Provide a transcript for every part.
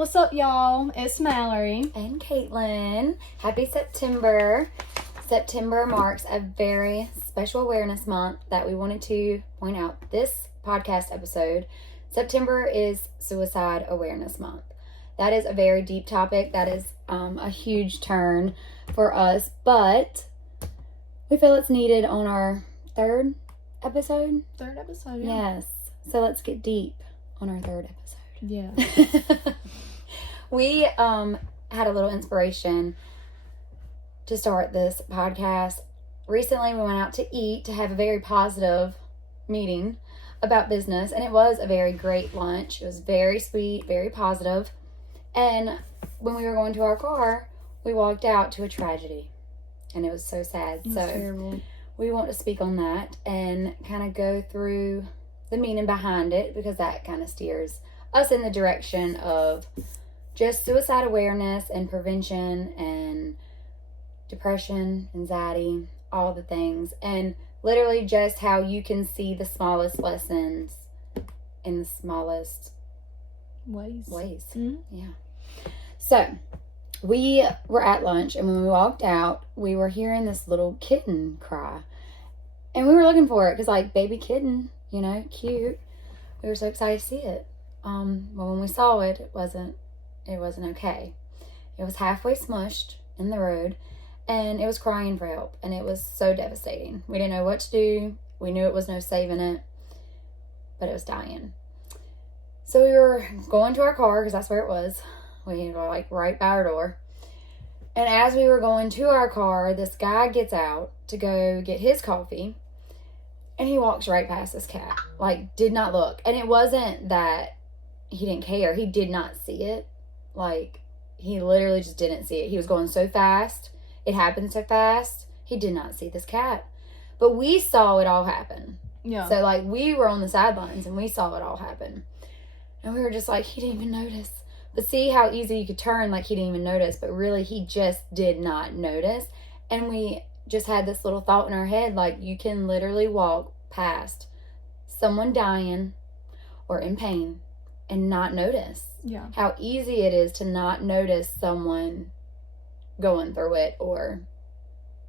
What's up, y'all? It's Mallory. And Caitlin. Happy September. September marks a very special awareness month that we wanted to point out this podcast episode. September is Suicide Awareness Month. That is a very deep topic. That is a huge turn for us, but we feel it's needed on our third episode. Third episode, yeah. Yes. So let's get deep on our third episode. Yeah. We had a little inspiration to start this podcast. Recently, we went out to eat to have a very positive meeting about business, and it was a very great lunch. It was very sweet, very positive. And when we were going to our car, we walked out to a tragedy, and it was so sad. It was terrible. We want to speak on that and kind of go through the meaning behind it, because that kind of steers us in the direction of just suicide awareness and prevention and depression, anxiety, all the things, and literally just how you can see the smallest lessons in the smallest ways. Mm-hmm. Yeah. So we were at lunch, and when we walked out, we were hearing this little kitten cry, and we were looking for it because, like, baby kitten, you know, cute. We were so excited to see it. Well, when we saw it, it wasn't okay. It was halfway smushed in the road, and it was crying for help, and it was so devastating. We didn't know what to do. We knew it was no saving it, but it was dying. So we were going to our car, because that's where it was. We were like right by our door. And as we were going to our car, this guy gets out to go get his coffee, and he walks right past this cat. Like, did not look. And it wasn't that he didn't care. He did not see it. Like, he literally just didn't see it. He was going so fast. It happened so fast. He did not see this cat. But we saw it all happen. Yeah. So, like, we were on the sidelines, and we saw it all happen. And we were just like, he didn't even notice. But see how easy you could turn, like, he didn't even notice. But really, he just did not notice. And we just had this little thought in our head, like, you can literally walk past someone dying or in pain and not notice. Yeah. How easy it is to not notice someone going through it or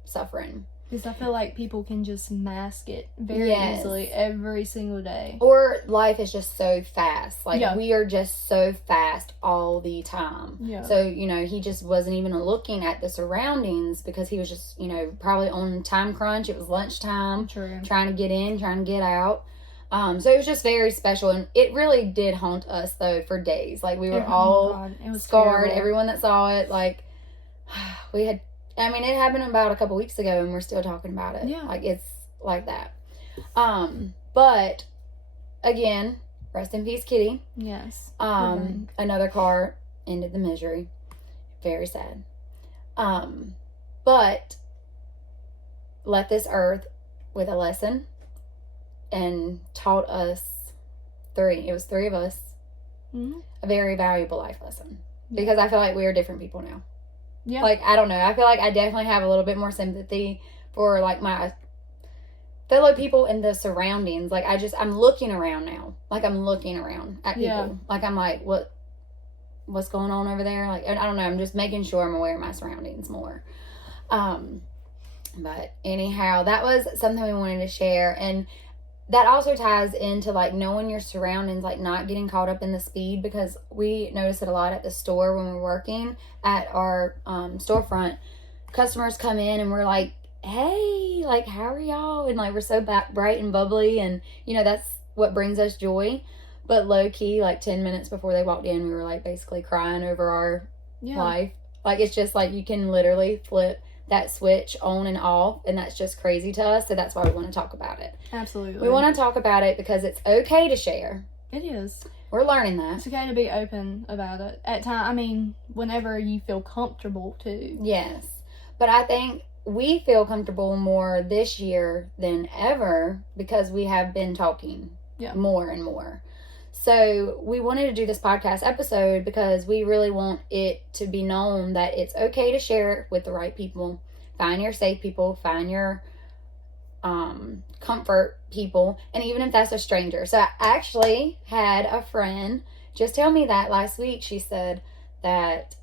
suffering. Because I feel like people can just mask it very Yes. easily every single day. Or life is just so fast. Like, Yeah. we are just so fast all the time. Yeah. So, you know, he just wasn't even looking at the surroundings because he was just, you know, probably on time crunch. It was lunchtime. True. Trying to get in, trying to get out. So it was just very special, and it really did haunt us, though, for days. Like, we were all It was scarred. terrible. Everyone that saw it, like, we had, I mean, it happened about a couple weeks ago, and we're still talking about it. Yeah. Like, it's like that. But, again, rest in peace, Kitty. Yes. Another car ended the misery. Very sad. But left this earth with a lesson and taught us it was three of us, Mm-hmm. a very valuable life lesson. Because I feel like we are different people now. Yeah. Like, I don't know. I feel like I definitely have a little bit more sympathy for, like, my fellow people in the surroundings. Like, I'm looking around now. Like, I'm looking around at people. Yeah. Like, I'm like, what's going on over there? Like, I don't know. I'm just making sure I'm aware of my surroundings more. But anyhow, that was something we wanted to share. And that also ties into, like, knowing your surroundings, like, not getting caught up in the speed, because we notice it a lot at the store when we're working at our storefront. Customers come in and we're like, hey, like, how are y'all? And, like, we're so bright and bubbly, and, you know, that's what brings us joy. But low-key, like, 10 minutes before they walked in, we were, like, basically crying over our life. Like, it's just, like, you can literally flip that switch on and off, and that's just crazy to us. So that's why we want to talk about it. Absolutely. We want to talk about it because it's okay to share. It is. We're learning that. It's okay to be open about it. At time, I mean, whenever you feel comfortable to. Yes. But I think we feel comfortable more this year than ever because we have been talking more and more. So we wanted to do this podcast episode because we really want it to be known that it's okay to share it with the right people. Find your safe people. Find your comfort people. And even if that's a stranger. So I actually had a friend just tell me that last week she said that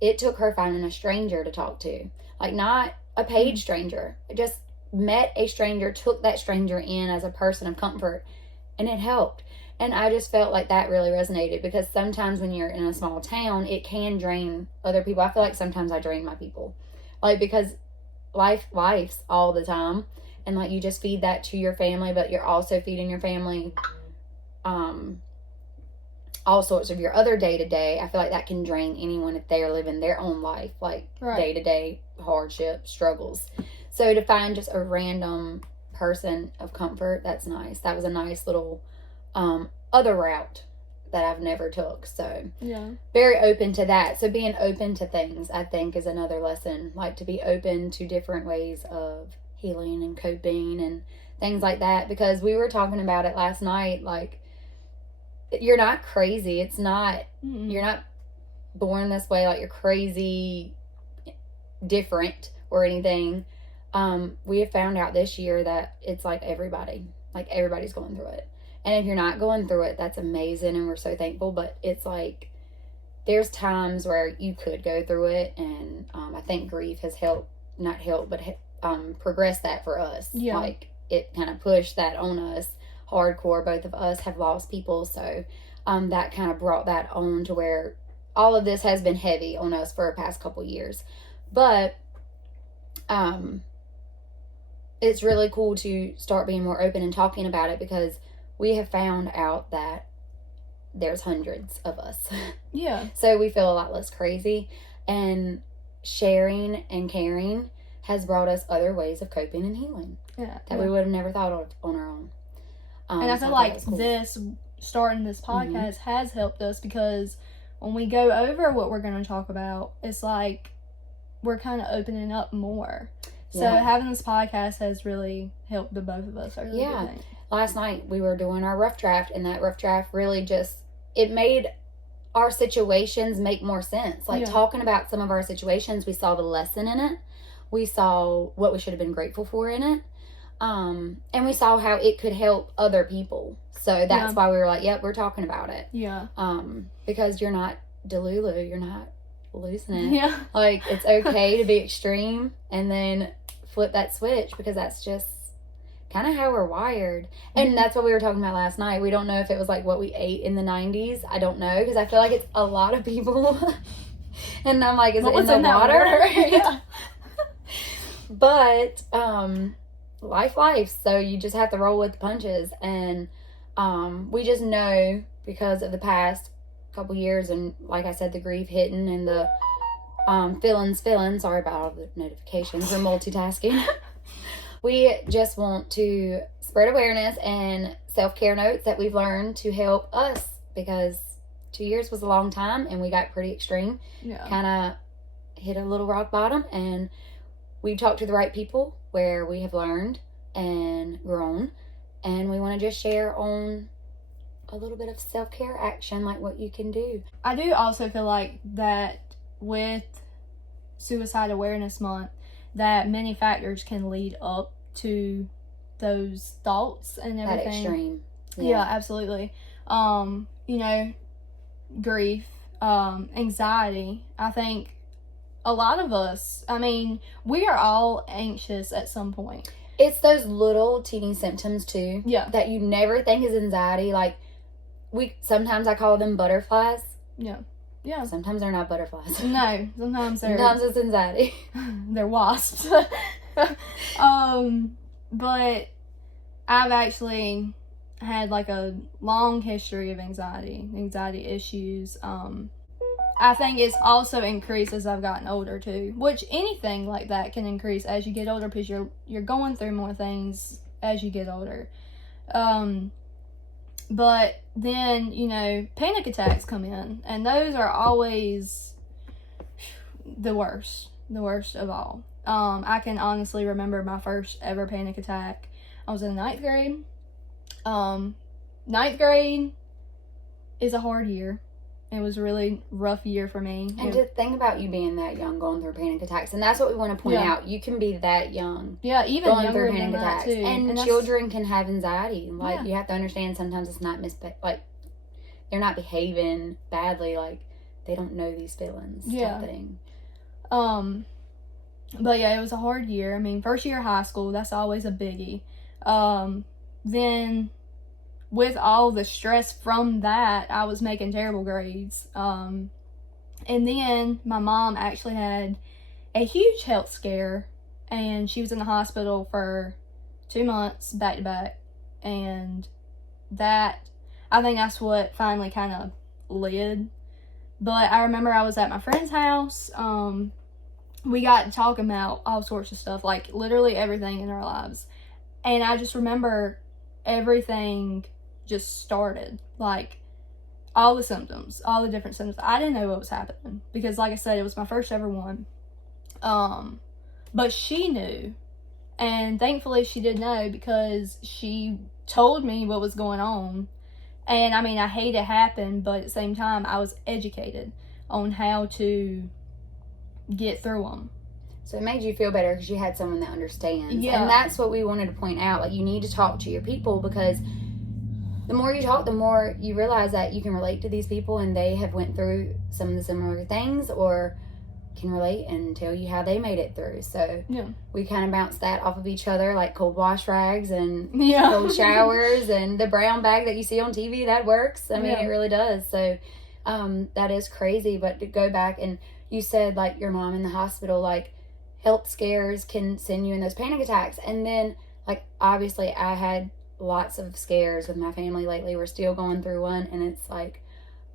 it took her finding a stranger to talk to. Like, not a paid stranger. Just met a stranger, took that stranger in as a person of comfort, and it helped. And I just felt like that really resonated, because sometimes when you're in a small town, it can drain other people. I feel like sometimes I drain my people. Like, because life's all the time. And, like, you just feed that to your family, but you're also feeding your family all sorts of your other day-to-day. I feel like that can drain anyone if they are living their own life, like, day-to-day hardship, struggles. So to find just a random person of comfort, that's nice. That was a nice little other route that I've never took. So very open to that. So being open to things, I think, is another lesson. Like, to be open to different ways of healing and coping and things like that. Because we were talking about it last night. Like, you're not crazy. It's not, you're not born this way. Like, you're crazy, different or anything. We have found out this year that it's like everybody's going through it. And if you're not going through it, that's amazing, and we're so thankful. But it's like, there's times where you could go through it, and I think grief has progressed that for us. Yeah. Like, it kind of pushed that on us hardcore. Both of us have lost people, so that kind of brought that on to where all of this has been heavy on us for the past couple years. But it's really cool to start being more open and talking about it, because we have found out that there's hundreds of us. Yeah. So we feel a lot less crazy, and sharing and caring has brought us other ways of coping and healing that we would have never thought of on our own. And I feel like cool. Starting this podcast has helped us, because when we go over what we're going to talk about, it's like we're kind of opening up more. So having this podcast has really helped the both of us. I really do think. Last night we were doing our rough draft, and that rough draft really it made our situations make more sense. Like, talking about some of our situations, we saw the lesson in it. We saw what we should have been grateful for in it. And we saw how it could help other people. So that's why we were like, yep, we're talking about it. Yeah. Because you're not Delulu. You're not losing it. Yeah. Like, it's okay to be extreme and then flip that switch, because that's just kind of how we're wired. And that's what we were talking about last night. We don't know if it was like what we ate in the 90s. I don't know, because I feel like it's a lot of people. And I'm like, is it in the water? Yeah. But life. So you just have to roll with the punches. And we just know, because of the past couple years, and like I said, the grief hitting and the feelings. Sorry about all the notifications. We're multitasking. We just want to spread awareness and self-care notes that we've learned to help us, because 2 years was a long time, and we got pretty extreme. Yeah. Kind of hit a little rock bottom, and we've talked to the right people where we have learned and grown, and we want to just share on a little bit of self-care action, like what you can do. I do also feel like that with Suicide Awareness Month, that many factors can lead up to those thoughts and everything. That extreme. Yeah, absolutely. Grief, anxiety. I think a lot of us, we are all anxious at some point. It's those little teeny symptoms too. Yeah. That you never think is anxiety. Like, sometimes I call them butterflies. Yeah. Yeah. Sometimes they're not butterflies. No. Sometimes it's anxiety. They're wasps. But I've actually had like a long history of anxiety issues. I think it's also increased as I've gotten older too, which anything like that can increase as you get older, because you're going through more things as you get older. But then, panic attacks come in, and those are always the worst of all. I can honestly remember my first ever panic attack. I was in 9th grade. 9th grade is a hard year. It was a really rough year for me. And to think about you being that young going through panic attacks, and that's what we want to point out. You can be that young. Yeah, even going younger through panic attacks. And children can have anxiety. Like, you have to understand, sometimes it's not they're not behaving badly, like they don't know these feelings type thing. But yeah, it was a hard year. I mean, first year of high school, that's always a biggie. Then with all the stress from that, I was making terrible grades. And then my mom actually had a huge health scare, and she was in the hospital for 2 months back to back. And I think that's what finally kind of led. But I remember I was at my friend's house. We got to talking about all sorts of stuff, like literally everything in our lives. And I just remember everything just started, like all the symptoms, all the different symptoms. I didn't know what was happening because, like I said, it was my first ever one. But she knew, and thankfully she did know because she told me what was going on. And I mean, I hate it happened, but at the same time, I was educated on how to get through them. So it made you feel better because you had someone that understands. Yeah. And that's what we wanted to point out. Like, you need to talk to your people, because the more you talk, the more you realize that you can relate to these people and they have went through some of the similar things, or can relate and tell you how they made it through. So we kind of bounced that off of each other, like cold wash rags and cold showers and the brown bag that you see on TV, that works. I mean, it really does. So that is crazy. But to go back, and you said like your mom in the hospital, like health scares can send you in those panic attacks. And then like obviously I had lots of scares with my family lately. We're still going through one, and it's like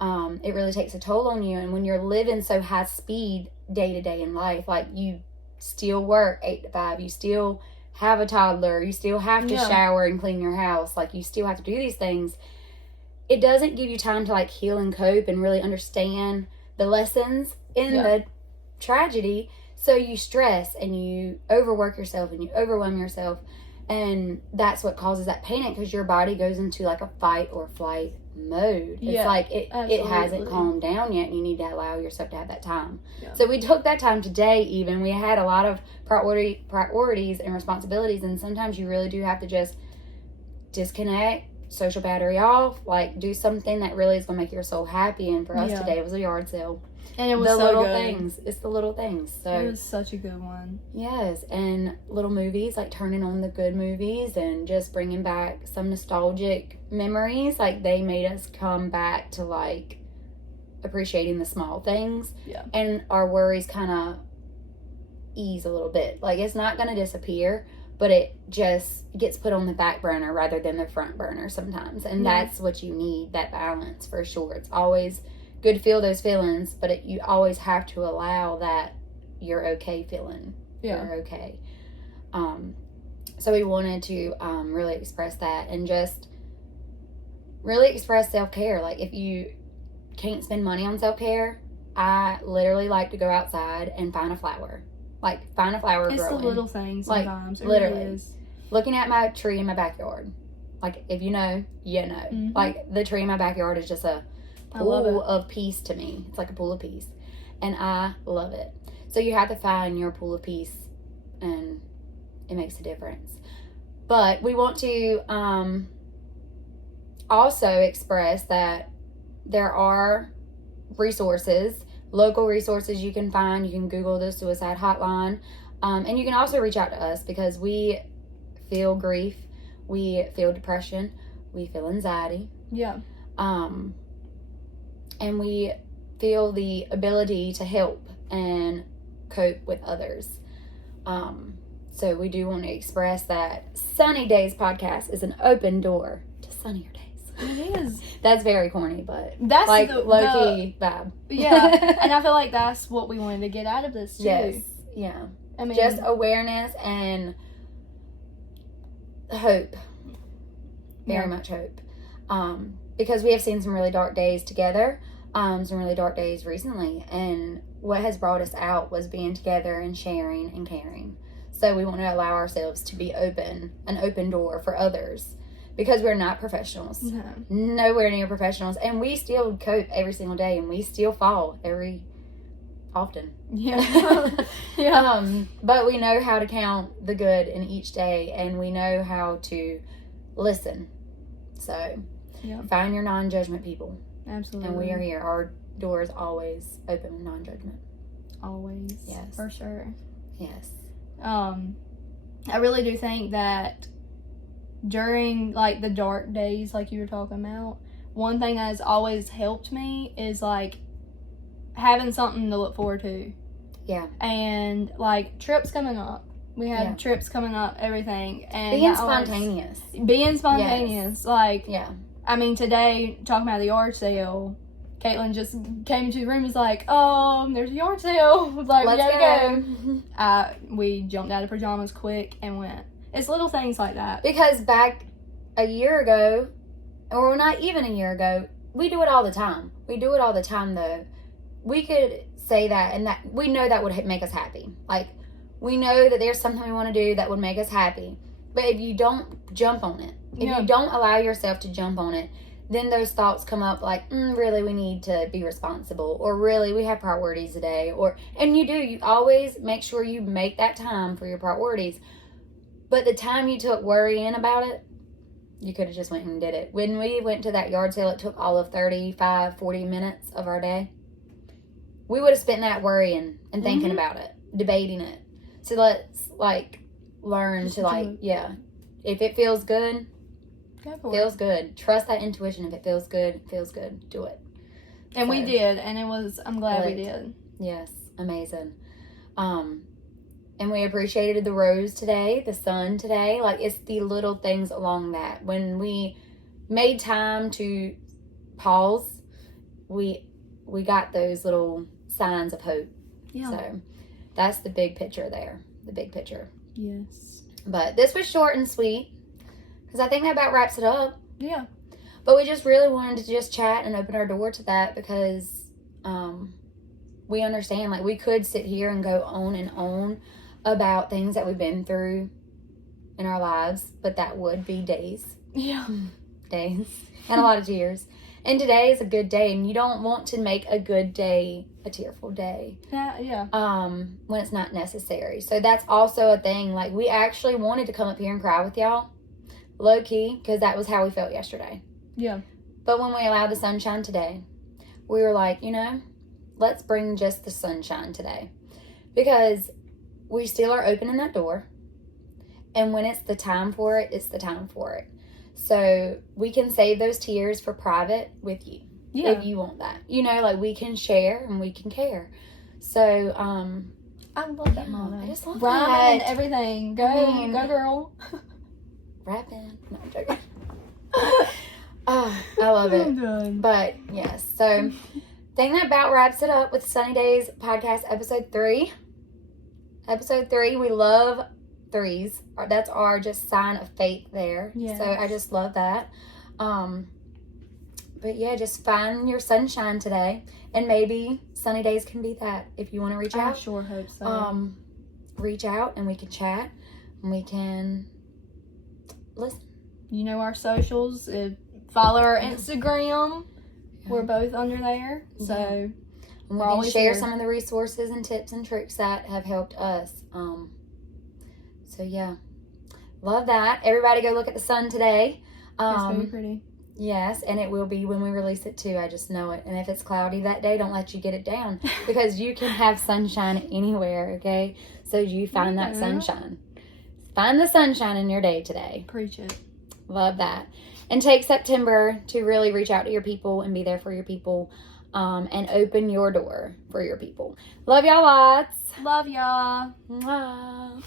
it really takes a toll on you. And when you're living so high speed day to day in life, like you still work 8 to 5, you still have a toddler, you still have to shower and clean your house, like you still have to do these things. It doesn't give you time to like heal and cope and really understand the lessons in the tragedy. So you stress and you overwork yourself and you overwhelm yourself, and that's what causes that panic, because your body goes into like a fight or flight mode. It's like it hasn't calmed down yet, and you need to allow yourself to have that time. So we took that time today. Even we had a lot of priorities and responsibilities, and sometimes you really do have to just disconnect, social battery off, like do something that really is going to make your soul happy. And for us today, it was a yard sale. And it was the so little good. things. It's the little things. So it was such a good one. Yes, and little movies, like turning on the good movies and just bringing back some nostalgic memories. Like they made us come back to like appreciating the small things. Yeah. And our worries kind of ease a little bit. Like it's not going to disappear, but it just gets put on the back burner rather than the front burner sometimes. And that's what you need, that balance for sure. It's always good to feel those feelings, but you always have to allow that you're okay feeling. You're okay. So we wanted to really express that and just really express self-care. Like if you can't spend money on self-care, I literally like to go outside and find a flower. Like find a flower growing. It's the little things sometimes. Like, literally. It really is. Looking at my tree in my backyard. Like if you know, you know. Mm-hmm. Like the tree in my backyard is just a pool of peace to me. It's like a pool of peace, and I love it. So you have to find your pool of peace, and it makes a difference. But we want to also express that there are resources, local resources you can find. You can Google the suicide hotline, and you can also reach out to us, because we feel grief, we feel depression, we feel anxiety. And we feel the ability to help and cope with others. So we do want to express that Sunny Days podcast is an open door to sunnier days. It is. That's very corny, but that's like the low-key vibe. Yeah, and I feel like that's what we wanted to get out of this too. Yes, yeah. I mean, just awareness and hope. Very much hope. Because we have seen some really dark days together, some really dark days recently, and what has brought us out was being together and sharing and caring. So we want to allow ourselves to be open, an open door for others, because we're not professionals. No. Nowhere near professionals, and we still cope every single day, and we still fall every often. But we know how to count the good in each day, and we know how to listen. So find your non-judgment people. Absolutely. And we are here. Our door is always open with non-judgment. Always. Yes. For sure. Yes. I really do think that during, like, the dark days, like you were talking about, one thing that has always helped me is, like, having something to look forward to. Yeah. And, like, trips coming up. We have trips coming up, everything. And being spontaneous. Yes. Like, yeah. I mean, today, talking about the yard sale, Caitlin just came into the room and was like, oh, there's a yard sale. I was like, Let's go. We jumped out of pajamas quick and went. It's little things like that. Because back a year ago, or not even a year ago, we do it all the time. We do it all the time, though. We could say that, and that we know that would make us happy. Like, we know that there's something we want to do that would make us happy. But if you don't jump on it, if you don't allow yourself to jump on it, then those thoughts come up like, really, we need to be responsible, or really, we have priorities today, and you always make sure you make that time for your priorities. But the time you took worrying about it, you could have just went and did it. When we went to that yard sale, it took all of 35, 40 minutes of our day. We would have spent that worrying and thinking about it, debating it. So let's, like, learn just to, like, if it feels good, feels good. Trust that intuition. If it feels good, do it. And we did, and I'm glad we did. Yes, amazing. And we appreciated the rose today, the sun today. Like, it's the little things along that. When we made time to pause, we got those little signs of hope. Yeah. So that's the big picture there. The big picture. Yes. But this was short and sweet, because I think that about wraps it up. Yeah. But we just really wanted to just chat and open our door to that, because we understand, like, we could sit here and go on and on about things that we've been through in our lives, but that would be days. Yeah. Days. And a lot of tears. And today is a good day, and you don't want to make a good day a tearful day. Yeah. When it's not necessary. So that's also a thing. Like, we actually wanted to come up here and cry with y'all, low key, because that was how we felt yesterday. Yeah. But when we allowed the sunshine today, we were like, let's bring just the sunshine today, because we still are opening that door, and when it's the time for it, it's the time for it. So we can save those tears for private with you, if you want that. Like, we can share and we can care. So I love that motto. I just love Rhyming that. and everything. Go girl. Rapping. No, I'm joking. I love it. I'm done. But yes, so I think that about wraps it up with Sunny Days Podcast episode 3. Episode 3, we love 3s. That's our just sign of faith there. Yes. So I just love that. But yeah, just find your sunshine today, and maybe sunny days can be that. If you want to reach out, I sure hope so. Reach out and we can chat and we can listen. Our socials. Follow our Instagram. Yeah. We're both under there. So and we can share some of the resources and tips and tricks that have helped us. So yeah, love that. Everybody go look at the sun today. It's very pretty. Yes, and it will be when we release it too. I just know it. And if it's cloudy that day, don't let you get it down, because you can have sunshine anywhere, okay? So you find that sunshine. Find the sunshine in your day today. Preach it. Love that. And take September to really reach out to your people and be there for your people, and open your door for your people. Love y'all lots. Love y'all. Mwah.